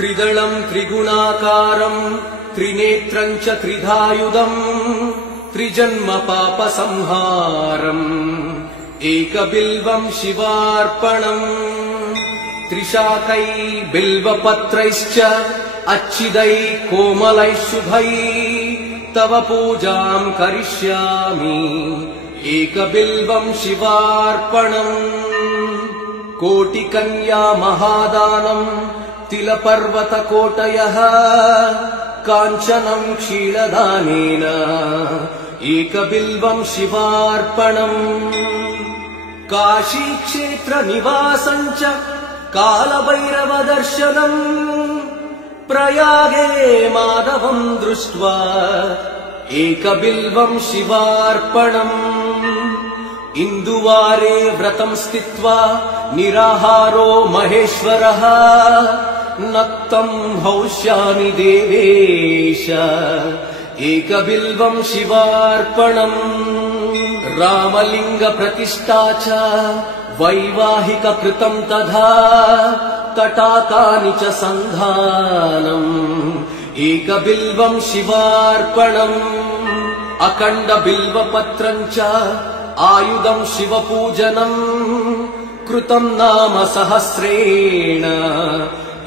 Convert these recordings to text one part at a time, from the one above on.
त्रिदलं त्रिगुणाकारं त्रिनेत्रं च त्रिधायुधं त्रिजन्म पापसंहारम् एकबिल्वं शिवार्पणम् त्रिशाकै बिल्वपत्रैश्च अच्छिदै कोमलै शुभै तव पूजां करिष्यामि एकबिल्वं शिवार्पणम् कोटिकन्या महादानं तिलपर्वतकोटयः काञ्चनं क्षीरदानेन एकबिल्वं शिवार्पणम् काशीक्षेत्रनिवासं च कालभैरवदर्शनम् प्रयागे माधवं दृष्ट्वा एकबिल्वं शिवार्पणम् इन्दुवारे व्रतं स्थित्वा निराहारो महेश्वरः नक्तं हौष्यामि देवेश एकबिल्वं शिवार्पणम् रामलिङ्गप्रतिष्ठा च वैवाहिककृतं तथा तटाकानि च सन्धानम् एकबिल्वं शिवार्पणम् अखण्डबिल्वपत्रं च आयुधं शिवपूजनम् कृतं नाम सहस्रेण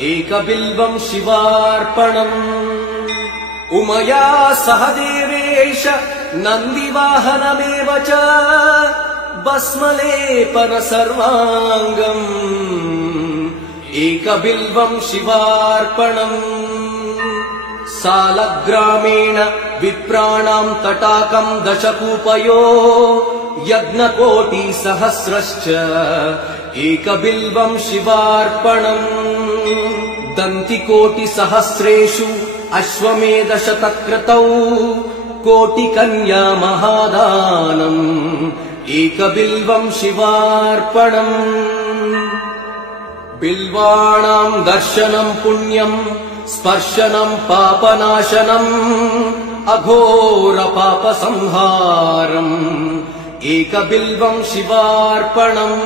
एकबिल्वं शिवार्पणम् उमया सह देवेश नन्दिवाहनमेव च भस्मलेपन सर्वाङ्गम् एकबिल्वं शिवार्पणम् सालग्रामेण विप्राणां तटाकं दशकूपयो यज्ञकोटिसहस्रश्च एकबिल्वं शिवार्पणम् दन्तिकोटिसहस्रेषु अश्वमेधशतक्रतौ कोटिकन्या महादानम् एकबिल्वं शिवार्पणम् बिल्वाणां दर्शनं पुण्यं स्पर्शनं पापनाशनम् अघोरपापसंहारम् एकबिल्वं शिवार्पणम्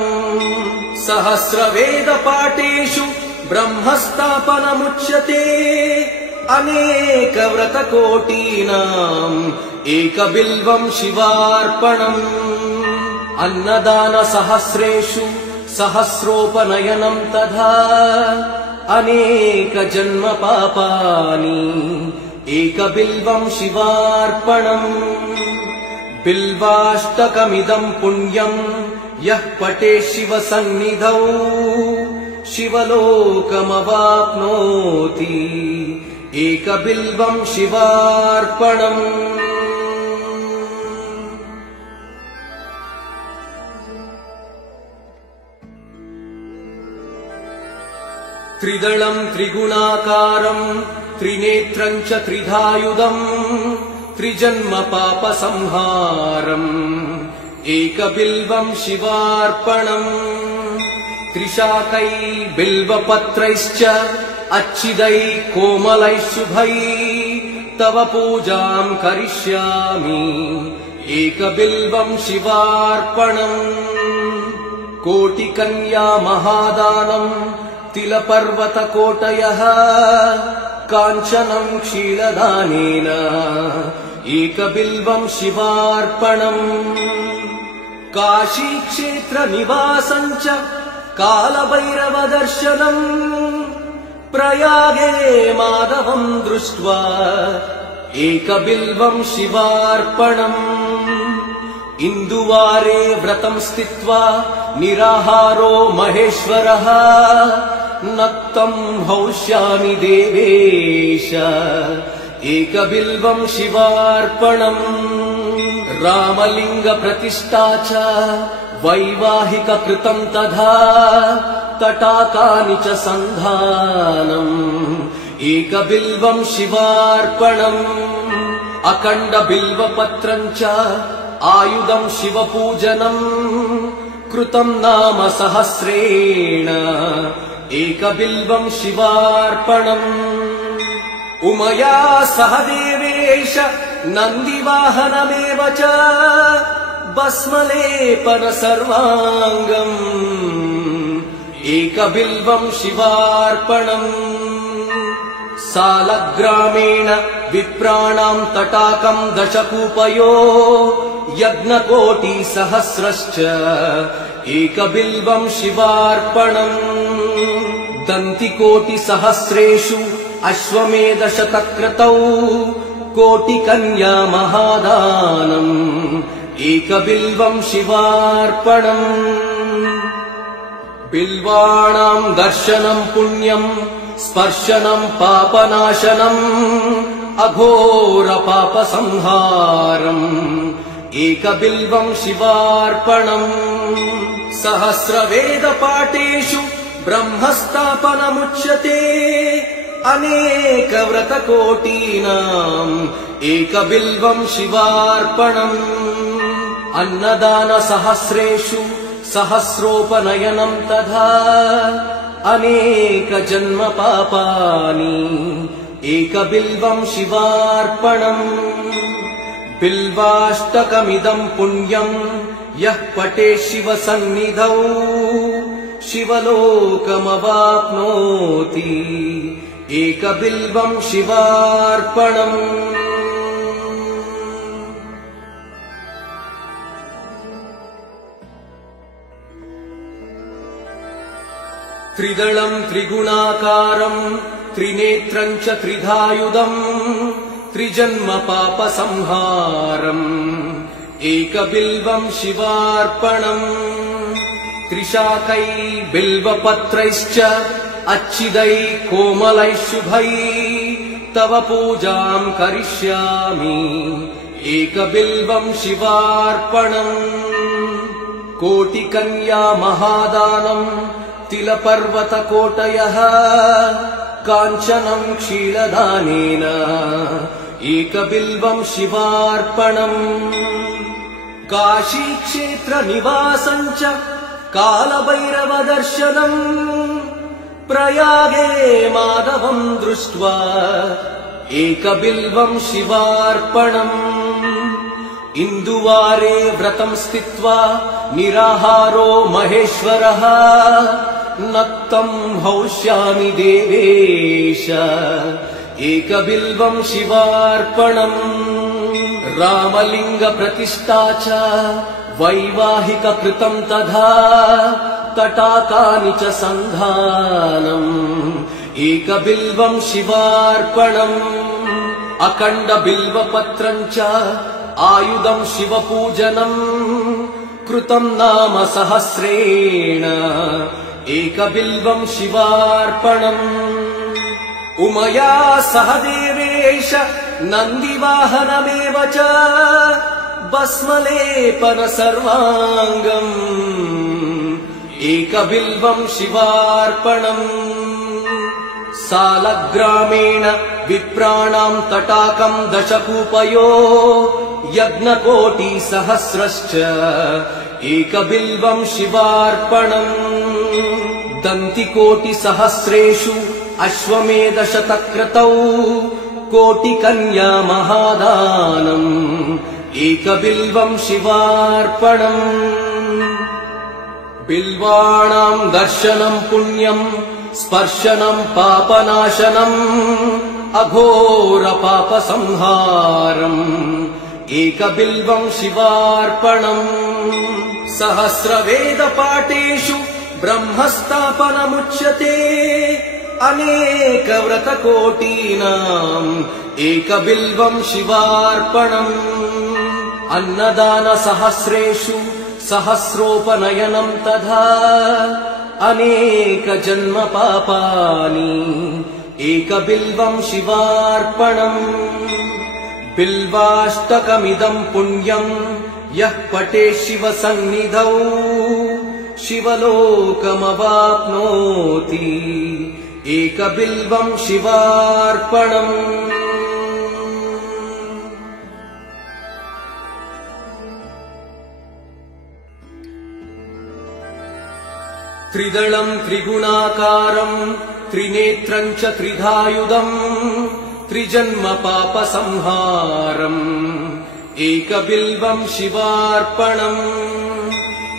सहस्रवेदपाठेषु ब्रह्मस्थापनमुच्यते अनेकव्रतकोटीनाम् एकबिल्वं शिवार्पणम् अन्नदानसहस्रेषु सहस्रोपनयनं तथा अनेकजन्म पापानि एकबिल्वं शिवार्पणम् बिल्वाष्टकमिदं पुण्यं यः पठेत् शिवसन्निधौ शिवलोकमवाप्नोति एकबिल्वं शिवार्पणम् त्रिदलं त्रिगुणाकारं त्रिनेत्रं च त्रिधायुधं त्रिजन्म पापसंहारम् एकबिल्वं शिवार्पणम् त्रिशाकै बिल्वपत्रैश्च अच्छिदै कोमलै शुभै तव पूजां करिष्यामि एकबिल्वं शिवार्पणम् कोटिकन्या महादानं तिलपर्वतकोटयः काञ्चनं क्षीरदानेन एकबिल्वं शिवार्पणम् काशीक्षेत्रनिवासं च कालभैरवदर्शनम् प्रयागे माधवं दृष्ट्वा एकबिल्वं शिवार्पणम् इन्दुवारे व्रतं स्थित्वा निराहारो महेश्वरः नक्तं हौष्यामि देवेश एकबिल्वं शिवार्पणम् रामलिङ्गप्रतिष्ठा च वैवाहिककृतं तथा तटाकानि च सन्धानम् एकबिल्वं शिवार्पणम् अखण्डबिल्वपत्रं च आयुधं शिवपूजनम् कृतं नाम सहस्रेण एकबिल्वं शिवार्पणम् उमया सह देवेश नन्दिवाहनमेव च भस्मलेपन सर्वाङ्गम् एकबिल्वं शिवार्पणम् सालग्रामेण विप्राणाम् तटाकम् दशकूपयो यज्ञकोटिसहस्रश्च एकबिल्वम् शिवार्पणम् दन्तिकोटिसहस्रेषु अश्वमेधशतक्रतौ कोटिकन्या महादानम् एकबिल्वम् शिवार्पणम् बिल्वाणाम् दर्शनम् पुण्यम् स्पर्शनम् पापनाशनम् अघोर पापसंहारम् एकबिल्वम् शिवार्पणम् सहस्रवेदपाठेषु ब्रह्मस्थापनमुच्यते अनेकव्रतकोटीनाम् एकबिल्वम् शिवार्पणम् अन्नदानसहस्रेषु सहस्रोपनयनम् तथा अनेकजन्म पापानि एकबिल्वम् शिवार्पणम् बिल्वाष्टकमिदम् पुण्यम् यः पठे शिवसन्निधौ शिवलोकमवाप्नोति एकबिल्वम् शिवार्पणम् त्रिदलम् त्रिगुणाकारम् त्रिनेत्रम् च त्रिधायुधम् त्रिजन्म पापसंहारम् एकबिल्वम् शिवार्पणम् त्रिशाकै बिल्वपत्रैश्च अच्छिदै कोमलै शुभै तव पूजाम् करिष्यामि एकबिल्वम् शिवार्पणम् कोटिकन्या महादानम् तिलपर्वतकोटयः काञ्चनम् क्षीरदानेन एकबिल्वम् शिवार्पणम् काशीक्षेत्रनिवासम् च कालभैरवदर्शनम् प्रयागे माधवम् दृष्ट्वा एकबिल्वम् शिवार्पणम् इन्दुवारे व्रतम् स्थित्वा निराहारो महेश्वरः नक्तम् हौष्यामि देवेश एकबिल्वम् शिवार्पणम् रामलिङ्गप्रतिष्ठा च वैवाहिककृतम् तथा तटाकानि च सन्धानम् एकबिल्वम् शिवार्पणम् अखण्डबिल्वपत्रम् च आयुधम् शिवपूजनम् कृतम् नाम सहस्रेण एकबिल्वम् शिवार्पणम् उमया सह देवेश नन्दिवाहनमेव च भस्मलेपन सर्वाङ्गम् एकबिल्वम् शिवार्पणम् सालग्रामेण विप्राणाम् तटाकम् दशकूपयो यज्ञकोटिसहस्रश्च एकबिल्वम् शिवार्पणम् दन्तिकोटिसहस्रेषु अश्वमेधशतक्रतौ कोटिकन्या महादानम् एकबिल्वम् शिवार्पणम् बिल्वाणाम् दर्शनम् पुण्यम् स्पर्शनम् पापनाशनम् अघोर पापसंहारम् एकबिल्वम् शिवार्पणम् सहस्रवेदपाठेषु ब्रह्मस्थापनमुच्यते अनेकव्रतकोटीनाम् एकबिल्वम् शिवार्पणम् अन्नदानसहस्रेषु सहस्रोपनयनम् तथा अनेकजन्म पापानि एकबिल्वम् शिवार्पणम् बिल्वाष्टकमिदम् पुण्यम् यः पठे शिवसन्निधौ शिवलोकमवाप्नोति एकबिल्वम् शिवार्पणम् त्रिदलम् त्रिगुणाकारम् त्रिनेत्रम् च त्रिधायुधम् त्रिजन्म पापसंहारम् एकबिल्वम् शिवार्पणम्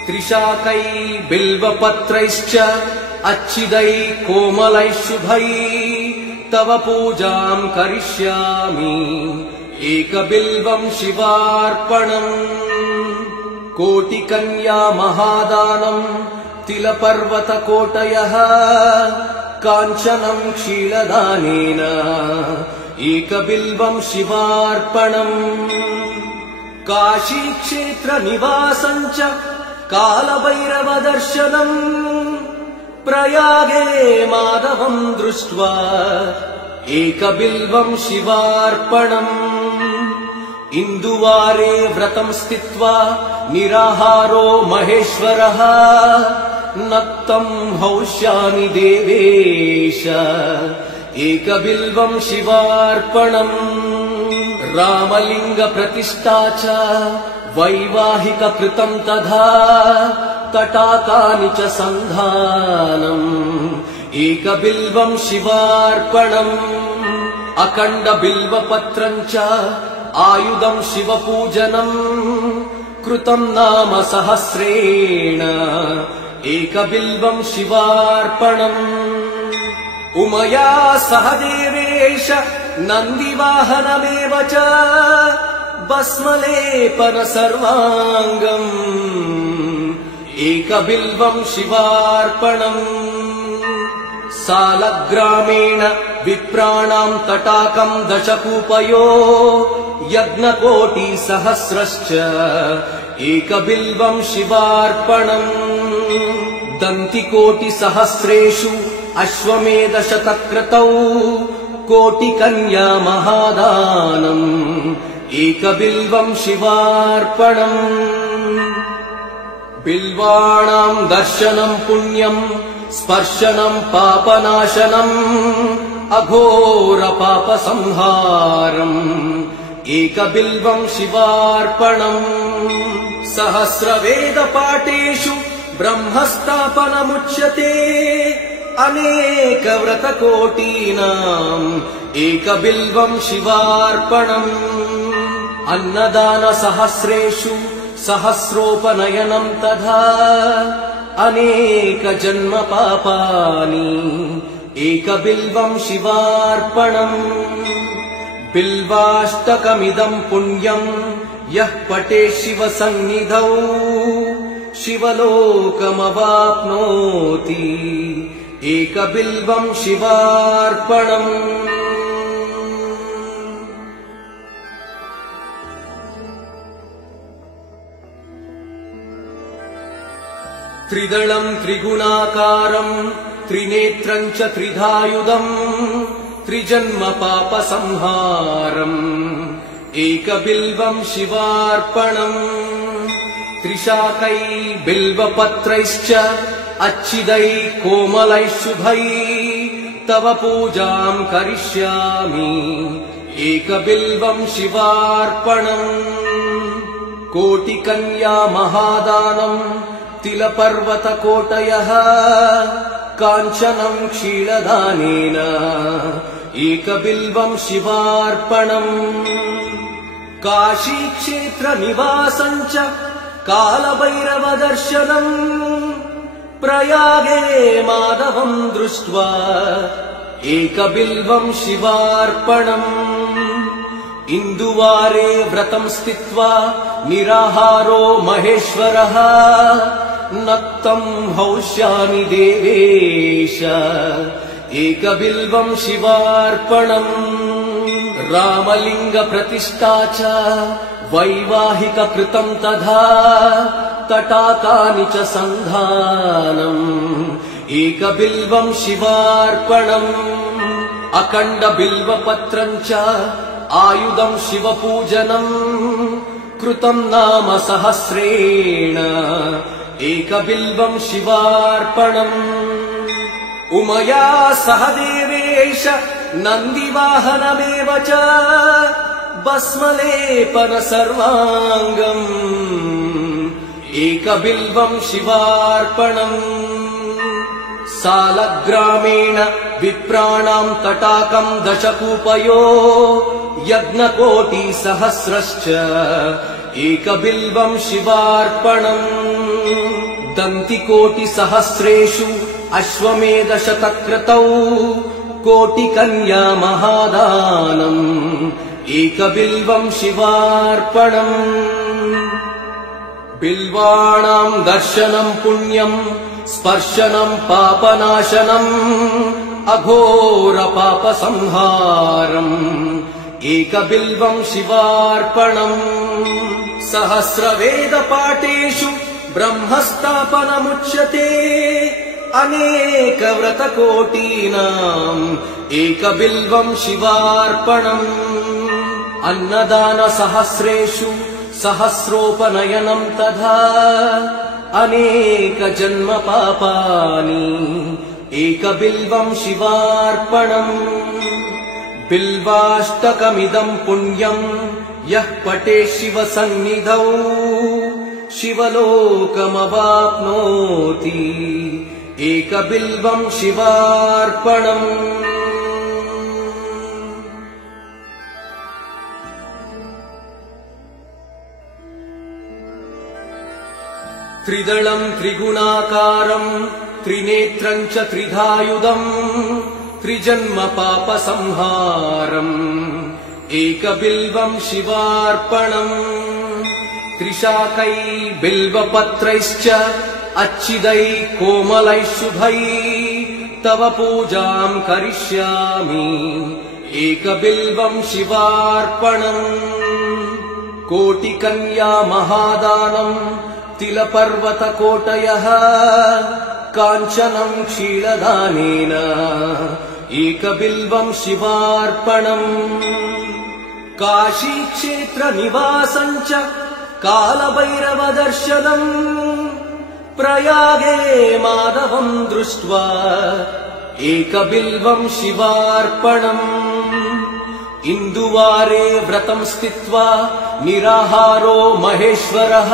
त्रिशाकै बिल्वपत्रैश्च अच्छिदै कोमलै शुभै तव पूजां करिष्यामि एकबिल्वं शिवार्पणम् कोटिकन्या महादानं तिलपर्वतकोटयः काञ्चनं क्षीरदानेन एकबिल्वं शिवार्पणम् काशीक्षेत्रनिवासं च कालभैरवदर्शनम् प्रयागे माधवं दृष्ट्वा एकबिल्वं शिवार्पणम् इन्दुवारे व्रतं स्थित्वा निराहारो महेश्वरः नक्तं हौष्यामि देवेश एकबिल्वं शिवार्पणम् रामलिङ्गप्रतिष्ठा च वैवाहिककृतं तथा तटाकानि च सन्धानम् एकबिल्वं शिवार्पणम् अखण्डबिल्वपत्रं च आयुधं शिवपूजनम् कृतं नाम सहस्रेण एकबिल्वं शिवार्पणम् उमया सह देवेश नन्दिवाहनमेव च भस्मलेपन सर्वाङ्गम् एकबिल्वं शिवार्पणम् सालग्रामेण विप्राणां तटाकं दशकूपयो यज्ञकोटिसहस्रश्च एकबिल्वं शिवार्पणम् दन्तिकोटिसहस्रेषु अश्वमेधशतक्रतौ कोटिकन्या महादानम् एकबिल्वं शिवार्पणम् बिल्वाणां दर्शनं पुण्यं स्पर्शनं पापनाशनम् अघोरपापसंहारम् एकबिल्वं शिवार्पणम् सहस्रवेदपाठेषु ब्रह्मस्थापनमुच्यते अनेकव्रतकोटीनाम् एकबिल्वं शिवार्पणम् अन्नदानसहस्रेषु सहस्रोपनयनं तथा अनेकजन्मपापानि एकबिल्वं शिवार्पणम् बिल्वाष्टकमिदं पुण्यं यः पठेत् शिवसन्निधौ शिवलोकमवाप्नोति एकबिल्वं शिवार्पणम् त्रिदलं त्रिगुणाकारं त्रिनेत्रं च त्रिधायुधम् त्रिजन्मपापसंहारम् एकबिल्वं शिवार्पणम् त्रिशाकै बिल्वपत्रैश्च अच्छिदैः कोमलैः शुभैः तव पूजां करिष्यामि एकबिल्वं शिवार्पणम् कोटिकन्या महादानं तिलपर्वतकोटयः काञ्चनं क्षीरदानेन एकबिल्वं शिवार्पणम् काशीक्षेत्रनिवासं च कालभैरवदर्शनम् प्रयागे माधवं दृष्ट्वा एकबिल्वं शिवार्पणम् इन्दुवारे व्रतं स्थित्वा निराहारो महेश्वरः नक्तं हौष्यामि देवेश एकबिल्वं शिवार्पणम् रामलिङ्गप्रतिष्ठा च वैवाहिककृतं तथा तटाकानि च सन्धानम् एकबिल्वं शिवार्पणम् अखण्डबिल्वपत्रं च आयुधं शिवपूजनम् कृतं नाम सहस्रेण एकबिल्वं शिवार्पणम् उमया सह देवेश नन्दिवाहनमेव च भस्मलेपन सर्वाङ्गम् एकबिल्वं शिवार्पणम् सालग्रामेण विप्राणां तटाकं दशकूपयो यज्ञकोटिसहस्रश्च एकबिल्वं शिवार्पणम् दन्तिकोटिसहस्रेषु अश्वमेधशतक्रतौ कोटिकन्या महादानम् एकबिल्वम् शिवार्पणम् बिल्वाणाम् दर्शनम् पुण्यम् स्पर्शनम् पापनाशनम् अघोर पापसंहारम् एकबिल्वम् शिवार्पणम् सहस्रवेदपाठेषु ब्रह्मस्थापनमुच्यते अनेकव्रतकोटीनाम् एकबिल्वम् शिवार्पणम् अन्नदानसहस्रेषु सहस्रोपनयनम् तथा अनेकजन्म पापानि एकबिल्वम् शिवार्पणम् बिल्वाष्टकमिदम् पुण्यम् यः पठे शिवसन्निधौ शिवलोकमवाप्नोति एकबिल्वम् शिवार्पणम् त्रिदलम् त्रिगुणाकारम् त्रिनेत्रम् च त्रिधायुधम् त्रिजन्म पापसंहारम् एकबिल्वम् शिवार्पणम् त्रिशाकै बिल्वपत्रैश्च अच्छिदै कोमलै शुभै तव पूजाम् करिष्यामि एकबिल्वम् शिवार्पणम् कोटिकन्या महादानम् तिलपर्वतकोटयः काञ्चनम् क्षीरदानेन एकबिल्वम् शिवार्पणम् काशीक्षेत्रनिवासम् च कालभैरवदर्शनम् प्रयागे माधवम् दृष्ट्वा एकबिल्वम् शिवार्पणम् इन्दुवारे व्रतम् स्थित्वा निराहारो महेश्वरः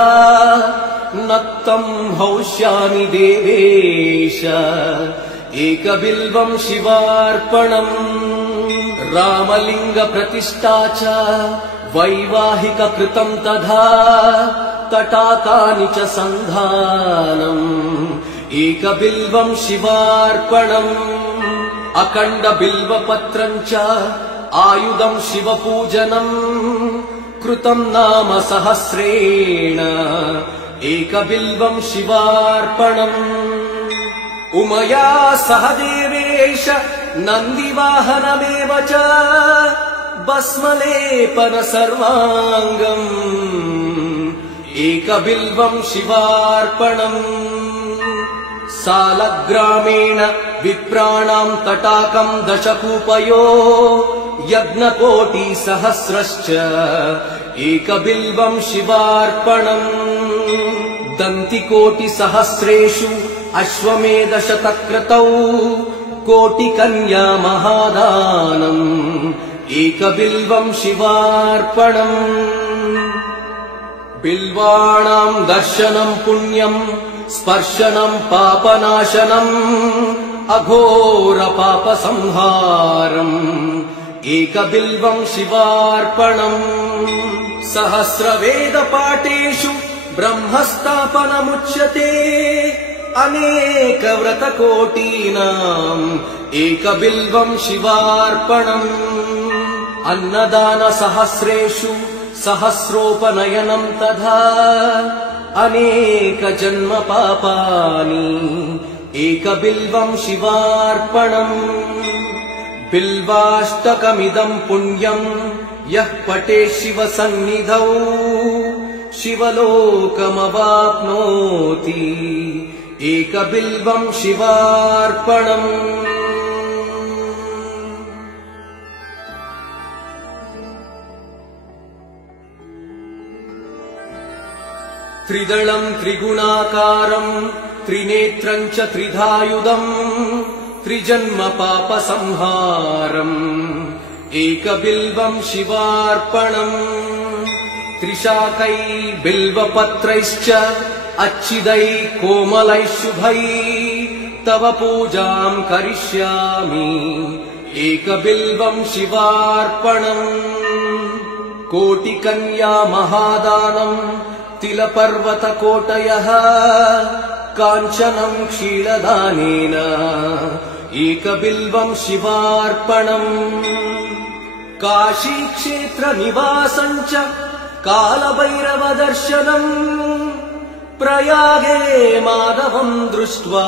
नक्तम् हौष्यामि देवेश एकबिल्वम् शिवार्पणम् रामलिङ्गप्रतिष्ठा च वैवाहिककृतम् तथा तटाकानि च सन्धानम् एकबिल्वम् शिवार्पणम् अखण्डबिल्वपत्रम् च आयुधम् शिवपूजनम् कृतम् नाम सहस्रेण एकबिल्वम् शिवार्पणम् उमया सह देवेश नन्दिवाहनमेव च भस्मलेपन सर्वाङ्गम् एकबिल्वम् शिवार्पणम् सालग्रामेण विप्राणाम् तटाकम् दशकूपयो यज्ञकोटिसहस्रश्च एकबिल्वम् शिवार्पणम् दन्तिकोटिसहस्रेषु अश्वमेधशतक्रतौ कोटिकन्या महादानम् एकबिल्वम् शिवार्पणम् बिल्वाणाम् दर्शनम् पुण्यम् स्पर्शनम् पापनाशनम् अघोर पापसंहारम् एकबिल्वम् शिवार्पणम् सहस्रवेदपाठेषु ब्रह्मस्थापनमुच्यते अनेकव्रतकोटीनाम् एकबिल्वम् शिवार्पणम् अन्नदानसहस्रेषु सहस्रोपनयनम् तथा अनेकजन्म पापानि एकबिल्वम् शिवार्पणम् बिल्वाष्टकमिदम् पुण्यम् यः पठे शिवसन्निधौ शिवलोकमवाप्नोति एकबिल्वम् शिवार्पणम् त्रिदलम् त्रिगुणाकारम् त्रिनेत्रम् च त्रिधायुधम् त्रिजन्म पापसंहारम् एकबिल्वम् शिवार्पणम् त्रिशाकै बिल्वपत्रैश्च अच्छिदै कोमलै शुभै तव पूजाम् करिष्यामि एकबिल्वम् शिवार्पणम् कोटिकन्या महादानम् तिलपर्वतकोटयः काञ्चनम् क्षीरदानेन एकबिल्वं शिवार्पणम् काशीक्षेत्रनिवासं च कालभैरवदर्शनम् प्रयागे माधवं दृष्ट्वा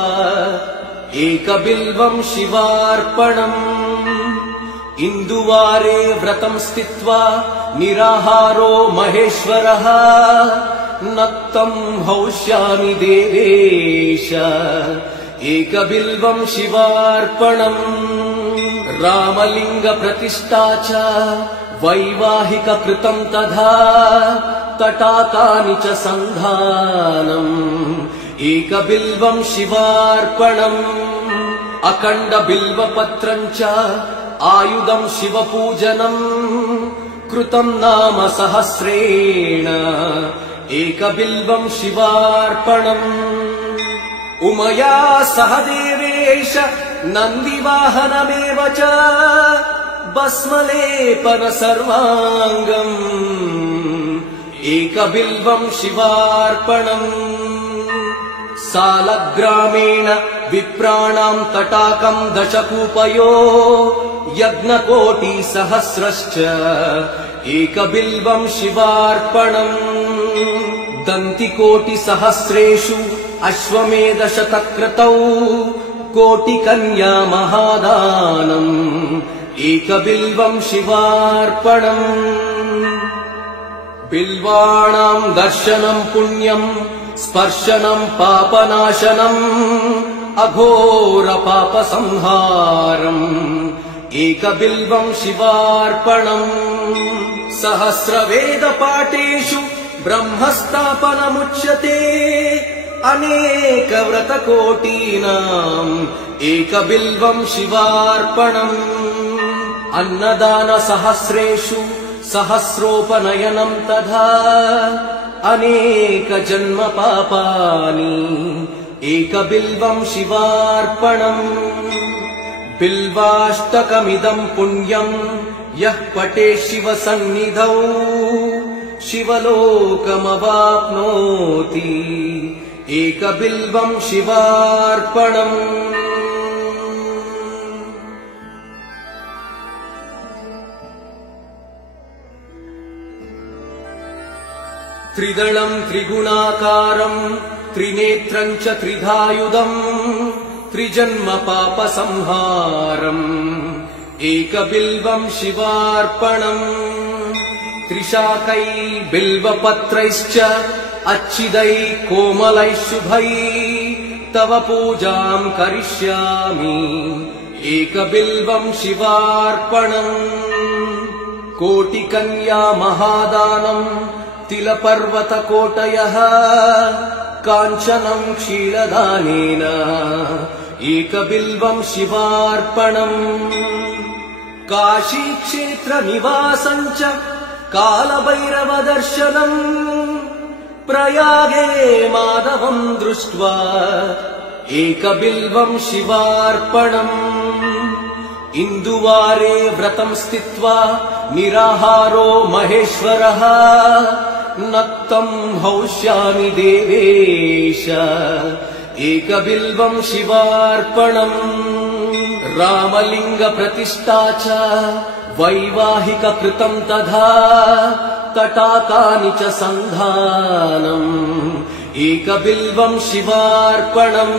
एकबिल्वं शिवार्पणम् इन्दुवारे व्रतं स्थित्वा निराहारो महेश्वरः नक्तं हौष्यामि देवेश एकबिल्वं शिवार्पणम् रामलिङ्गप्रतिष्ठा च वैवाहिककृतं तथा तटाकानि च सन्धानम् एकबिल्वं शिवार्पणम् अखण्डबिल्वपत्रं च आयुधं शिवपूजनम् कृतं नाम सहस्रेण एकबिल्वं शिवार्पणम् उमया सह देवेश नन्दिवाहनमेव च भस्मलेपन सर्वाङ्गम् एकबिल्वं शिवार्पणम् सालग्रामेण विप्राणां तटाकं दशकूपयो यज्ञकोटिसहस्रश्च एकबिल्वं शिवार्पणम् दन्तिकोटिसहस्रेषु अश्वमेधशतक्रतौ कोटिकन्या महादानम् एकबिल्वं शिवार्पणम् बिल्वाणां दर्शनं पुण्यं स्पर्शनं पापनाशनम् अघोर पापसंहारम् एकबिल्वं शिवार्पणम् सहस्रवेदपाठेषु ब्रह्मस्थापनमुच्यते अनेकव्रतकोटीनाम् एकबिल्वं शिवार्पणम् अन्नदानसहस्रेषु सहस्रोपनयनं तथा अनेकजन्मपापानि एकबिल्वं शिवार्पणम् बिल्वाष्टकमिदं पुण्यं यः पठेत् शिवसन्निधौ शिवलोकमवाप्नोति एकबिल्वं शिवार्पणम् त्रिदलं त्रिगुणाकारं त्रिनेत्रं च त्रिधायुधम् त्रिजन्मपापसंहारम् एकबिल्वं शिवार्पणम् त्रिशाकै बिल्वपत्रैश्च अच्छिदै कोमलै शुभै तव पूजां करिष्यामि एकबिल्वं शिवार्पणम् कोटिकन्या महादानम् तिलपर्वतकोटयः काञ्चनं क्षीरदानेन एकबिल्वं शिवार्पणम् काशीक्षेत्रनिवासं च कालभैरवदर्शनम् प्रयागे माधवं दृष्ट्वा एकबिल्वं शिवार्पणम् इन्दुवारे व्रतं स्थित्वा निराहारो महेश्वरः नक्तं हौष्यामि देवेश एकबिल्वं शिवार्पणम् रामलिङ्गप्रतिष्ठा च वैवाहिककृतं तथा तटाकानि च सन्धानम् एकबिल्वं शिवार्पणम्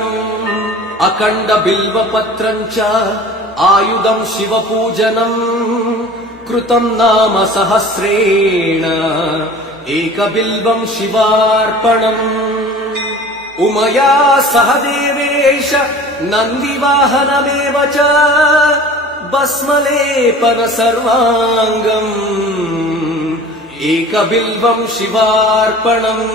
अखण्डबिल्वपत्रं च आयुधं शिवपूजनम् कृतं नाम सहस्रेण एकबिल्वं शिवार्पणम् उमया सह देवेश नन्दिवाहनमेव च भस्मलेपन सर्वाङ्गम् एकबिल्वं शिवार्पणम्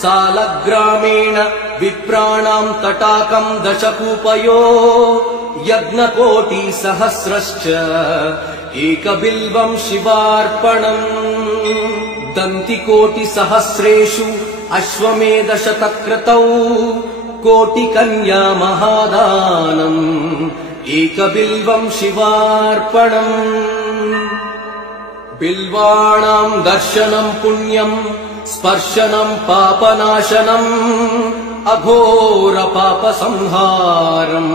सालग्रामेण विप्राणां तटाकं दशकूपयो यज्ञकोटिसहस्रश्च एकबिल्वं शिवार्पणम् दन्तिकोटिसहस्रेषु अश्वमेधशतक्रतौ कोटिकन्या महादानम् एकबिल्वं शिवार्पणम् बिल्वाणां दर्शनं पुण्यं स्पर्शनं पापनाशनम् अघोर पापसंहारम्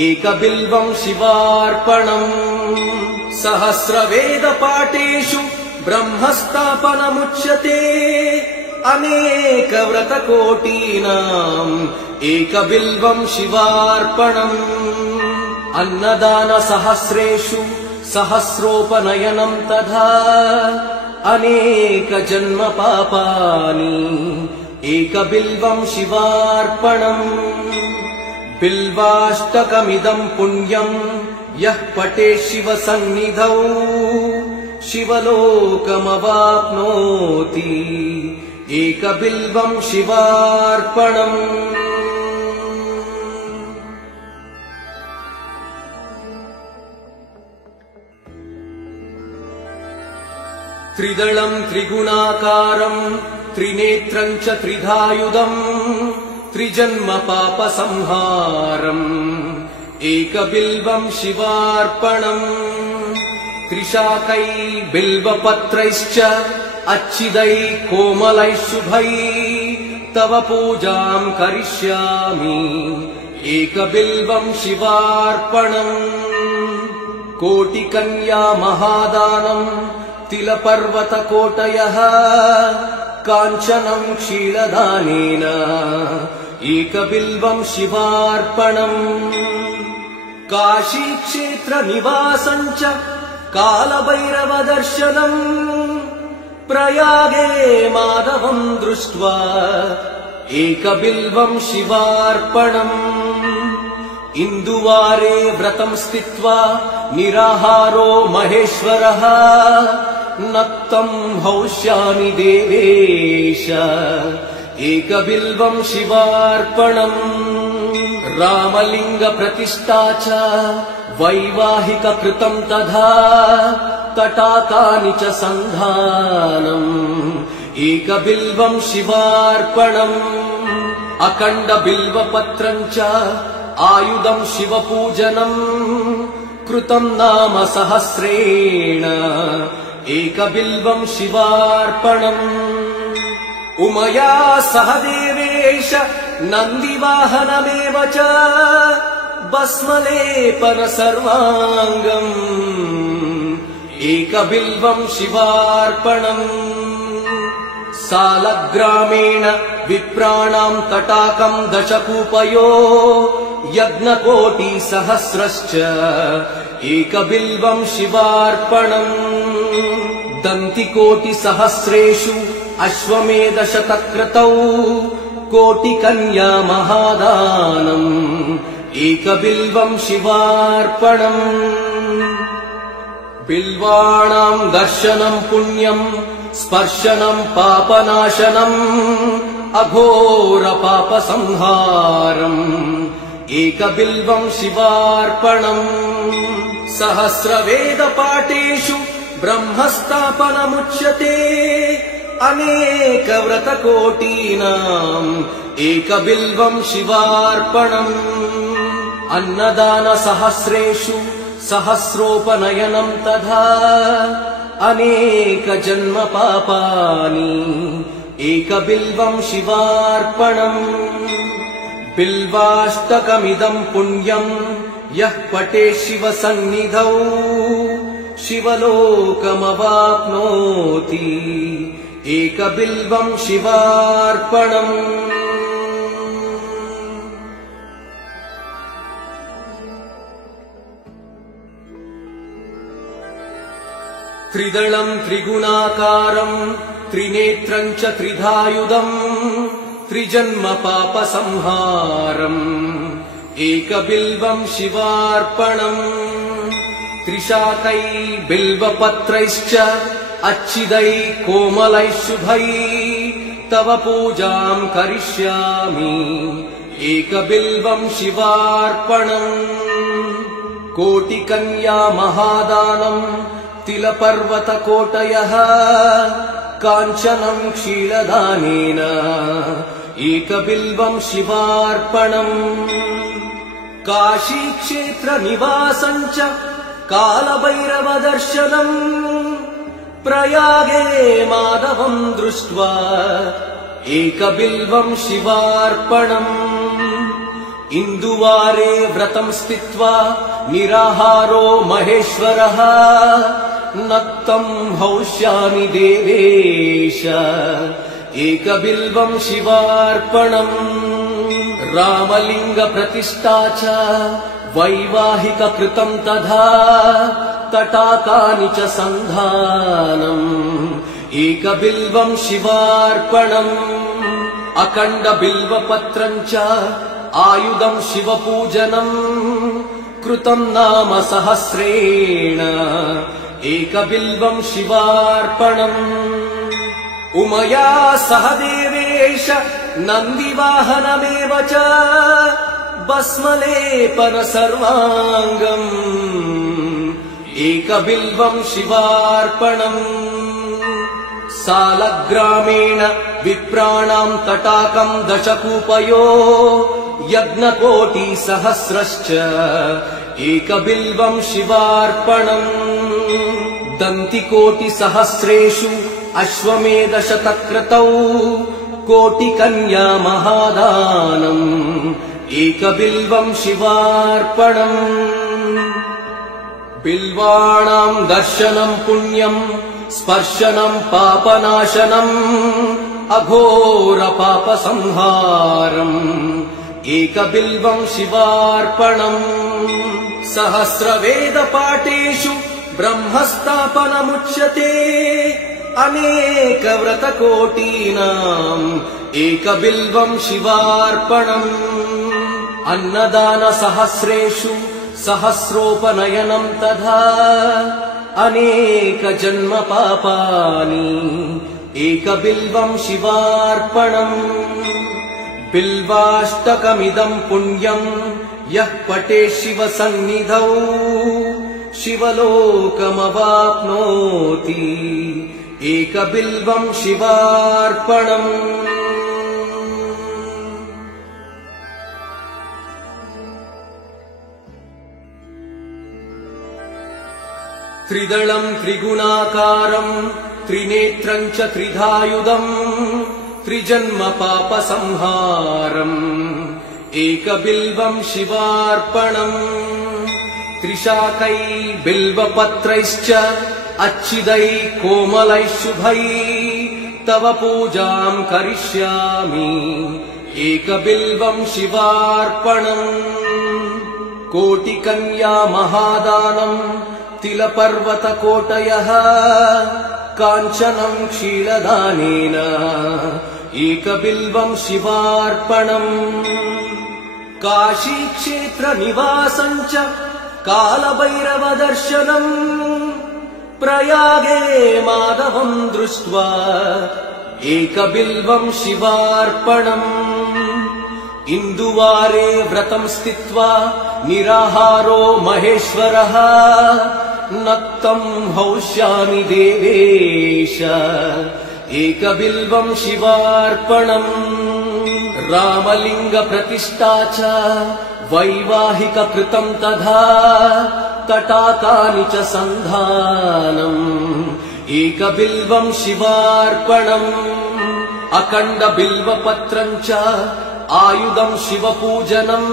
एकबिल्वम् शिवार्पणम् सहस्रवेदपाठेषु ब्रह्मस्थापनमुच्यते अनेकव्रतकोटीनाम् एकबिल्वम् शिवार्पणम् अन्नदानसहस्रेषु सहस्रोपनयनम् तथा अनेकजन्मपापानि एकबिल्वम् शिवार्पणम् बिल्वाष्टकमिदम् पुण्यम् यः पठे शिवसन्निधौ शिवलोकमवाप्नोति एकबिल्वम् शिवार्पणम् त्रिदलम् त्रिगुणाकारम् त्रिनेत्रम् च त्रिधायुधम् त्रिजन्मपापसंहारम् एकबिल्वम् शिवार्पणम् त्रिशाकै बिल्वपत्रैश्च अच्छिदै कोमलैः शुभै तव पूजाम् करिष्यामि एकबिल्वम् शिवार्पणम् कोटिकन्या महादानम् तिलपर्वतकोटयः काञ्चनम् क्षीरदानेन एकबिल्वम् शिवार्पणम् काशीक्षेत्रनिवासम् च कालभैरवदर्शनम् प्रयागे माधवम् दृष्ट्वा एकबिल्वम् शिवार्पणम् इन्दुवारे व्रतम् स्थित्वा निराहारो महेश्वरः नक्तम् हौष्यामि देवेश एकबिल्वम् शिवार्पणम् रामलिङ्गप्रतिष्ठा च वैवाहिककृतम् तथा तटाकानि च सन्धानम् एकबिल्वम् शिवार्पणम् अखण्डबिल्वपत्रम् च आयुधम् शिवपूजनम् कृतम् नाम सहस्रेण एकबिल्वम् शिवार्पणम् उमया सह देवेश नन्दिवाहनमेव च भस्मलेपन सर्वाङ्गम् एकबिल्वम् शिवार्पणम् सालग्रामेण विप्राणाम् तटाकम् दशकूपयो यज्ञकोटिसहस्रश्च एकबिल्वम् शिवार्पणम् दन्तिकोटिसहस्रेषु अश्वमेधशतक्रतौ कोटिकन्या महादानम् एकबिल्वम् शिवार्पणम् बिल्वाणाम् दर्शनम् पुण्यम् स्पर्शनम् पापनाशनम् अघोरपापसंहारम् एकबिल्वम् शिवार्पणम् सहस्रवेदपाठेषु ब्रह्मस्थापनमुच्यते अनेकव्रतकोटीनाम् एकबिल्वम् शिवार्पणम् अन्नदानसहस्रेषु सहस्रोपनयनम् तथा अनेकजन्मपापानि एकबिल्वम् शिवार्पणम् बिल्वाष्टकमिदम् पुण्यम् यः पठे शिवसन्निधौ शिवलोकमवाप्नोति एकबिल्वम् शिवार्पणम् त्रिदलम् त्रिगुणाकारम् त्रिनेत्रम् च त्रिधायुधम् त्रिजन्मपापसंहारम् एकबिल्वम् शिवार्पणम् त्रिशाकै बिल्वपत्रैश्च अच्छिदै कोमलैः शुभै तव पूजाम् करिष्यामि एकबिल्वम् शिवार्पणम् कोटिकन्या महादानम् तिलपर्वतकोटयः काञ्चनम् क्षीरदानेन एकबिल्वम् शिवार्पणम् काशीक्षेत्रनिवासम् च कालभैरवदर्शनम् प्रयागे माधवम् दृष्ट्वा एकबिल्वम् शिवार्पणम् इन्दुवारे व्रतं स्थित्वा निराहारो महेश्वरः नक्तं हौष्यामि देवेश एकबिल्वं शिवार्पणम् रामलिङ्गप्रतिष्ठा च वैवाहिककृतं तथा तटाकानि च सन्धानम् एकबिल्वं शिवार्पणम् अखण्डबिल्वपत्रं च आयुधं शिवपूजनम् कृतं नाम सहस्रेण एकबिल्वं शिवार्पणम् उमया सह देवेश नन्दिवाहनमेव च भस्मलेपन सर्वाङ्गम् एकबिल्वं शिवार्पणम् सालग्रामेण विप्राणां तटाकं दशकूपयो यज्ञकोटिसहस्रश्च एकबिल्वं शिवार्पणम् दन्तिकोटिसहस्रेषु अश्वमेधशतक्रतौ कोटिकन्या महादानम् एकबिल्वं शिवार्पणम् बिल्वाणां दर्शनं पुण्यं स्पर्शनं पापनाशनम् अघोरपापसंहारम् एकबिल्वं शिवार्पणम् सहस्रवेदपाठेषु ब्रह्मस्थापनमुच्यते अनेकव्रतकोटीनाम् एकबिल्वं शिवार्पणम् अन्नदानसहस्रेषु सहस्रोपनयनं तथा अनेकजन्मपापानि एकबिल्वं शिवार्पणम् बिल्वाष्टकमिदं पुण्यं यः पठेत् शिवसन्निधौ शिवलोकमवाप्नोति एकबिल्वं शिवार्पणम् त्रिदलं त्रिगुणाकारं त्रिनेत्रं च त्रिधायुधम् त्रिजन्मपापसंहारम् एकबिल्वं शिवार्पणम् त्रिशाकै बिल्वपत्रैश्च अच्छिदैः कोमलैः शुभैः तव पूजां करिष्यामि एकबिल्वं शिवार्पणम् कोटिकन्या महादानम् तिलपर्वतकोटयः काञ्चनं क्षीरदानेन एकबिल्वं शिवार्पणम् काशीक्षेत्रनिवासं च कालभैरवदर्शनम् प्रयागे माधवं दृष्ट्वा एकबिल्वं शिवार्पणम् इन्दुवारे व्रतं स्थित्वा निराहारो महेश्वरः नक्तं हौष्यामि देवेश एकबिल्वं शिवार्पणम् रामलिङ्गप्रतिष्ठा च वैवाहिककृतं तथा तटाकानि च सन्धानम् एकबिल्वं शिवार्पणम् अखण्डबिल्वपत्रं च आयुधं शिवपूजनम्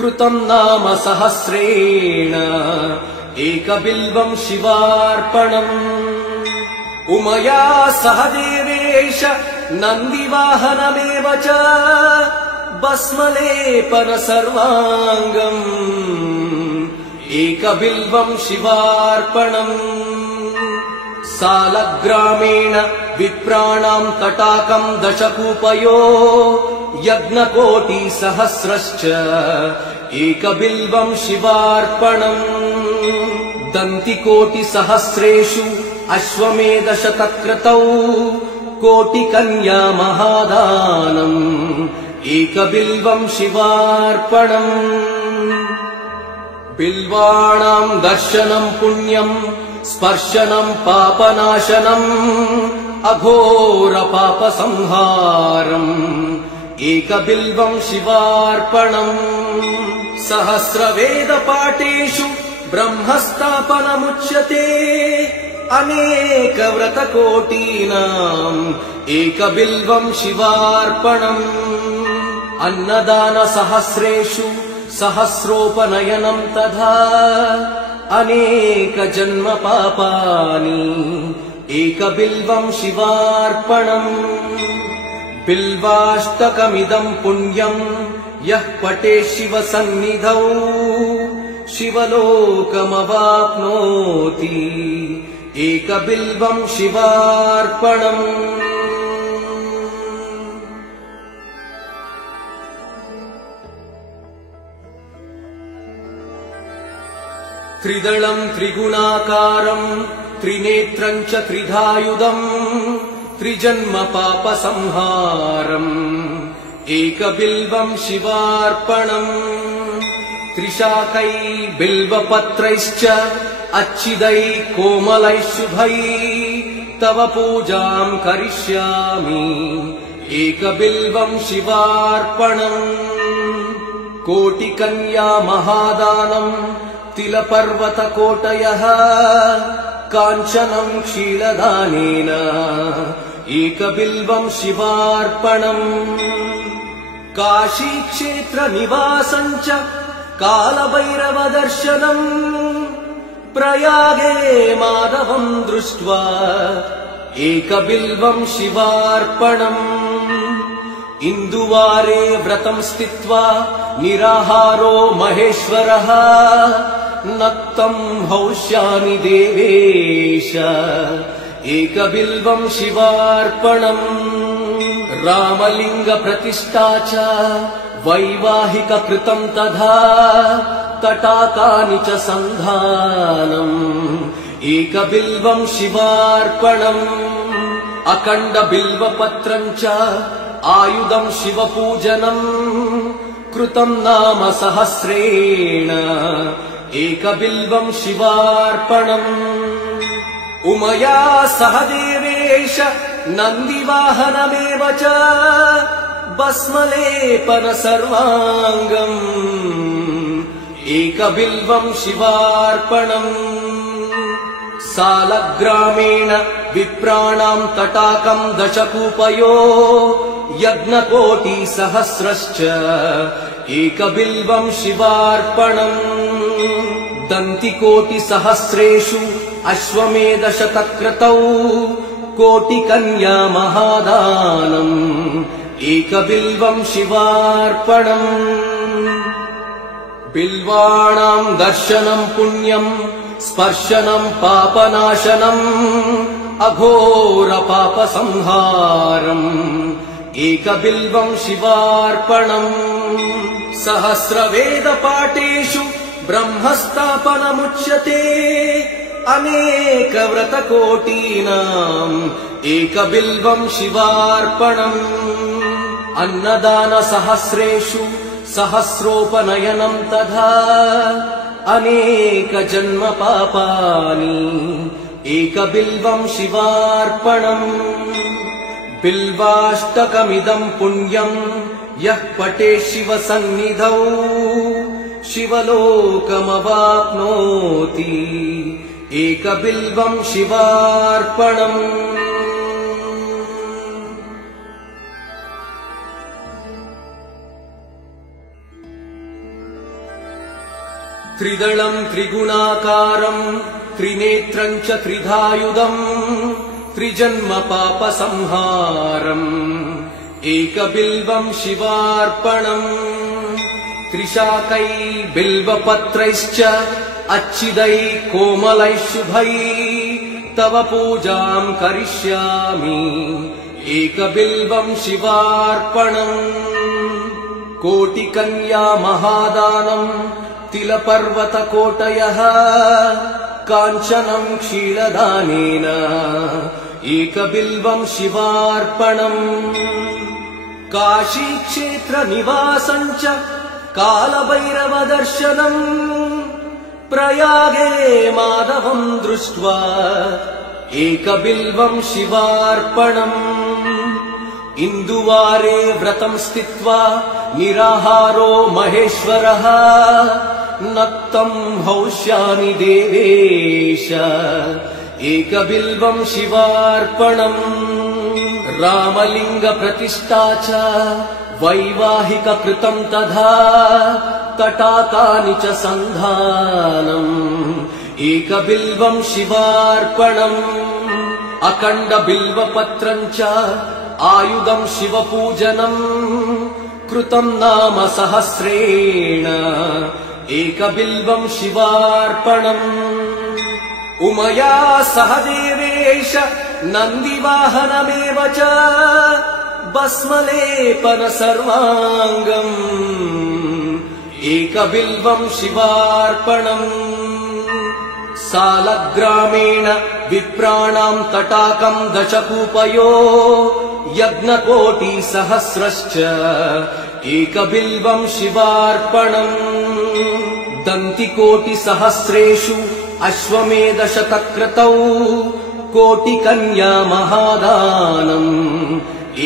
कृतं नाम सहस्रेण एकबिल्वं शिवार्पणम् उमया सह देवेश नन्दिवाहनमेव च भस्मलेपन सर्वाङ्गम् एकबिल्वं शिवार्पणम् सालग्रामेण विप्राणां तटाकं दशकूपयो यज्ञकोटिसहस्रश्च एकबिल्वं शिवार्पणम् दन्तिकोटिसहस्रेषु अश्वमेधशतक्रतौ कोटिकन्या महादानम् एकबिल्वं शिवार्पणम् बिल्वाणां दर्शनं पुण्यं स्पर्शनं पापनाशनम् अघोरपापसंहारम् एकबिल्वं शिवार्पणम् सहस्रवेदपाठेषु ब्रह्मस्थापनमुच्यते अनेकव्रतकोटीनाम् एकबिल्वं शिवार्पणम् अन्नदान सहस्रेषु सहस्रोपनयनम् तथा अनेक जन्म पापानि एकबिल्वम् शिवार्पणम् बिल्वाष्टकमिदम् पुण्यम् यः पठे शिवसन्निधौ शिवलोकमवाप्नोति एकबिल्वम् शिवार्पणम् त्रिदलम् त्रिगुणाकारम् त्रिनेत्रम् च त्रिधायुधम् त्रिजन्म पापसंहारम् एकबिल्वम् शिवार्पणम् त्रिशाकै बिल्वपत्रैश्च अच्छिदै कोमलैः शुभै तव पूजाम् करिष्यामि एकबिल्वम् शिवार्पणम् कोटिकन्या महादानम् तिलपर्वतकोटयः काञ्चनम् क्षीरदानेन एकबिल्वम् शिवार्पणम् काशीक्षेत्रनिवासम् च कालभैरवदर्शनम् प्रयागे माधवम् दृष्ट्वा एकबिल्वम् शिवार्पणम् इन्दुवारे व्रतम् स्थित्वा निराहारो महेश्वरः नक्तम् हौष्यामि देवेश एकबिल्वम् शिवार्पणम् रामलिङ्गप्रतिष्ठा च वैवाहिककृतम् तथा तटाकानि च सन्धानम् एकबिल्वम् शिवार्पणम् अखण्डबिल्वपत्रम् च आयुधम् शिवपूजनम् कृतम् नाम सहस्रेण एकबिल्वम् शिवार्पणम् उमया सह देवेश नन्दिवाहनमेव च भस्मलेपन सर्वाङ्गम् एकबिल्वम् शिवार्पणम् सालग्रामेण विप्राणाम् तटाकम् दशकूपयो यज्ञकोटिसहस्रश्च एकबिल्वम् शिवार्पणम् दन्तिकोटिसहस्रेषु अश्वमेधशतक्रतौ कोटिकन्या महादानम् एकबिल्वम् शिवार्पणम् बिल्वाणाम् दर्शनम् पुण्यम् स्पर्शनम् पापनाशनम् अघोरपापसंहारम् एकबिल्वम् शिवार्पणम् सहस्रवेदपाठेषु ब्रह्मस्थापनमुच्यते अनेकव्रतकोटीनाम् एकबिल्वम् शिवार्पणम् अन्नदान सहस्रेषु सहस्रोपनयनम् तथा अनेक जन्म पापानि एकबिल्वम् शिवार्पणम् बिल्वाष्टकमिदम् पुण्यम् यः पठे शिवसन्निधौ शिवलोकमवाप्नोति एकबिल्वम् शिवार्पणम् त्रिदलम् त्रिगुणाकारम् त्रिनेत्रम् च त्रिधायुधम् त्रिजन्म पापसंहारम् एकबिल्वम् शिवार्पणम् त्रिशाकै बिल्वपत्रैश्च अच्छिदै कोमलैः शुभै तव पूजाम् करिष्यामि एकबिल्वम् शिवार्पणम् कोटिकन्या महादानम् तिलपर्वतकोटयः काञ्चनम् क्षीरदानेन एकबिल्वम् शिवार्पणम् काशीक्षेत्रनिवासम् च कालभैरवदर्शनम् प्रयागे माधवम् दृष्ट्वा एकबिल्वम् शिवार्पणम् इन्दुवारे व्रतम् स्थित्वा निराहारो महेश्वरः नक्तम् हौष्यामि देवेश एकबिल्वम् शिवार्पणम् रामलिङ्गप्रतिष्ठा च वैवाहिककृतं तथा तटाकानि च सन्धानम् एकबिल्वं शिवार्पणम् अखण्डबिल्वपत्रम् च आयुधं शिवपूजनम् कृतं नाम सहस्रेण एकबिल्वं शिवार्पणम् उमया सह देवेश नन्दिवाहनमेव च भस्मलेपन सर्वाङ्गम् एकबिल्वं शिवार्पणम् सालग्रामेण विप्राणां तटाकं दशकूपयो यज्ञकोटिसहस्रश्च एकबिल्वं शिवार्पणम् दन्तिकोटिसहस्रेषु अश्वमेधशतक्रतौ कोटिकन्या महादानम्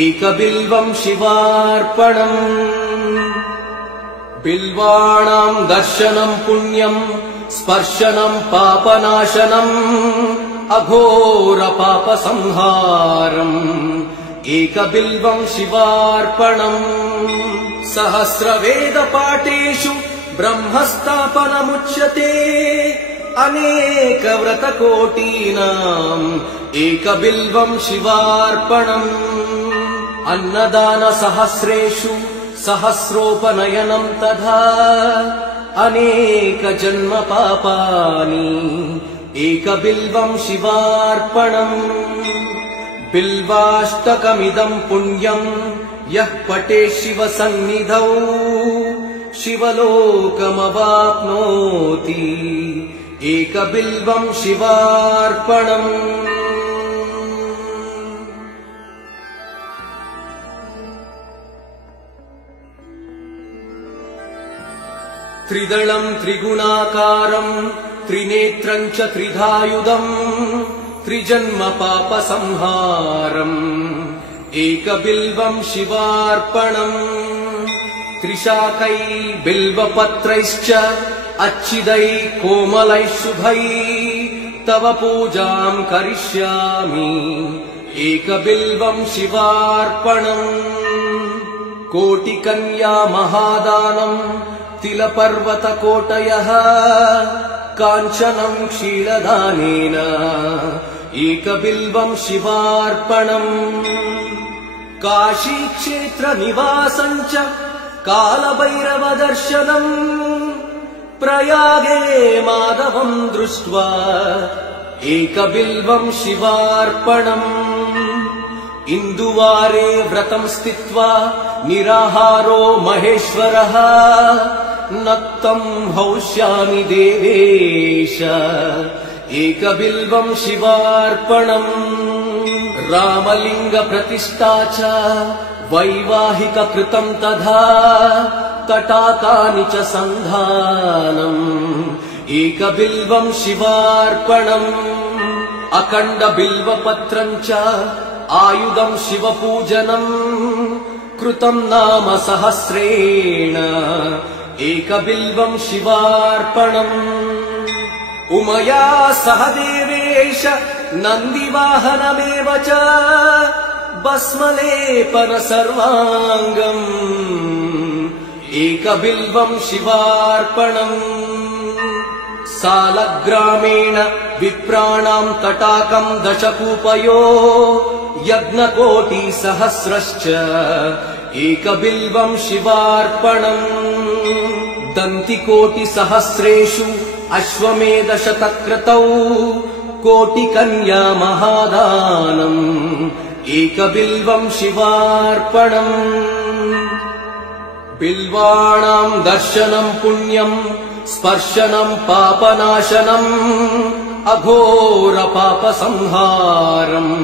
एकबिल्वं शिवार्पणम् बिल्वाणां दर्शनं पुण्यं स्पर्शनं पापनाशनम् अघोरपापसंहारम् एकबिल्वं शिवार्पणम् सहस्रवेदपाठेषु ब्रह्मस्थापनमुच्यते अनेकव्रतकोटीनाम् एकबिल्वं शिवार्पणम् अन्नदानसहस्रेषु सहस्रोपनयनं तथा अनेकजन्मपापानि एकबिल्वं शिवार्पणम् बिल्वाष्टकमिदं पुण्यं यः पठे शिवसन्निधौ शिवलोकमवाप्नोति एकबिल्वं शिवार्पणम् त्रिदलं त्रिगुणाकारं त्रिनेत्रं च त्रिधायुधम् त्रिजन्मपापसंहारम् एकबिल्वं शिवार्पणम् त्रिशाकै बिल्वपत्रैश्च अच्छिदैः कोमलैः शुभैः तव पूजां करिष्यामि एकबिल्वं शिवार्पणम् कोटिकन्या महादानम् तिलपर्वतकोटयः काञ्चनं क्षीरदानेन एकबिल्वं शिवार्पणम् काशीक्षेत्रनिवासं च कालभैरवदर्शनम् प्रयागे माधवं दृष्ट्वा एकबिल्वं शिवार्पणम् इन्दुवारे व्रतं स्थित्वा निराहारो महेश्वरः नक्तं हौष्यामि देवेश एकबिल्वं शिवार्पणम् रामलिङ्गप्रतिष्ठा च वैवाहिककृतं तथा तटाकानि च सन्धानम् एकबिल्वं शिवार्पणम् अखण्डबिल्वपत्रम् च आयुधं शिवपूजनम् कृतं नाम सहस्रेण एकबिल्वं शिवार्पणम् उमया सह देवेश नन्दिवाहनमेव च भस्मलेपन सर्वाङ्गम् एकबिल्वं शिवार्पणम् सालग्रामेण विप्राणां तटाकं दशकूपयो यज्ञकोटिसहस्रश्च एकबिल्वं शिवार्पणम् दन्तिकोटिसहस्रेषु अश्वमेधशतक्रतौ कोटिकन्या महादानम् एकबिल्वं शिवार्पणम् बिल्वाणां दर्शनं पुण्यं स्पर्शनं पापनाशनम् अघोरपापसंहारम्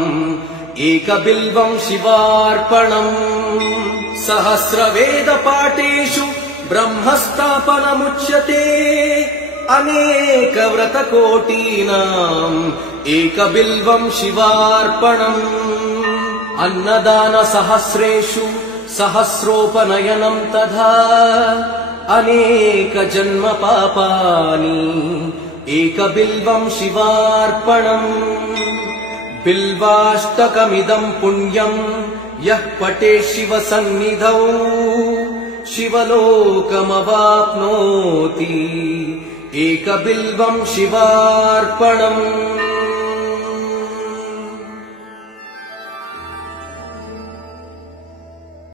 एकबिल्वं शिवार्पणम् सहस्रवेदपाठेषु ब्रह्मस्थापनमुच्यते अनेकव्रतकोटीनाम् एकबिल्वं शिवार्पणम् अन्नदानसहस्रेषु सहस्रोपनयनं तथा अनेकजन्मपापानि एकबिल्वं शिवार्पणम् बिल्वाष्टकमिदं पुण्यं यः पटे शिवसन्निधौ शिवलोकमवाप्नोति एकबिल्वं शिवार्पणम्।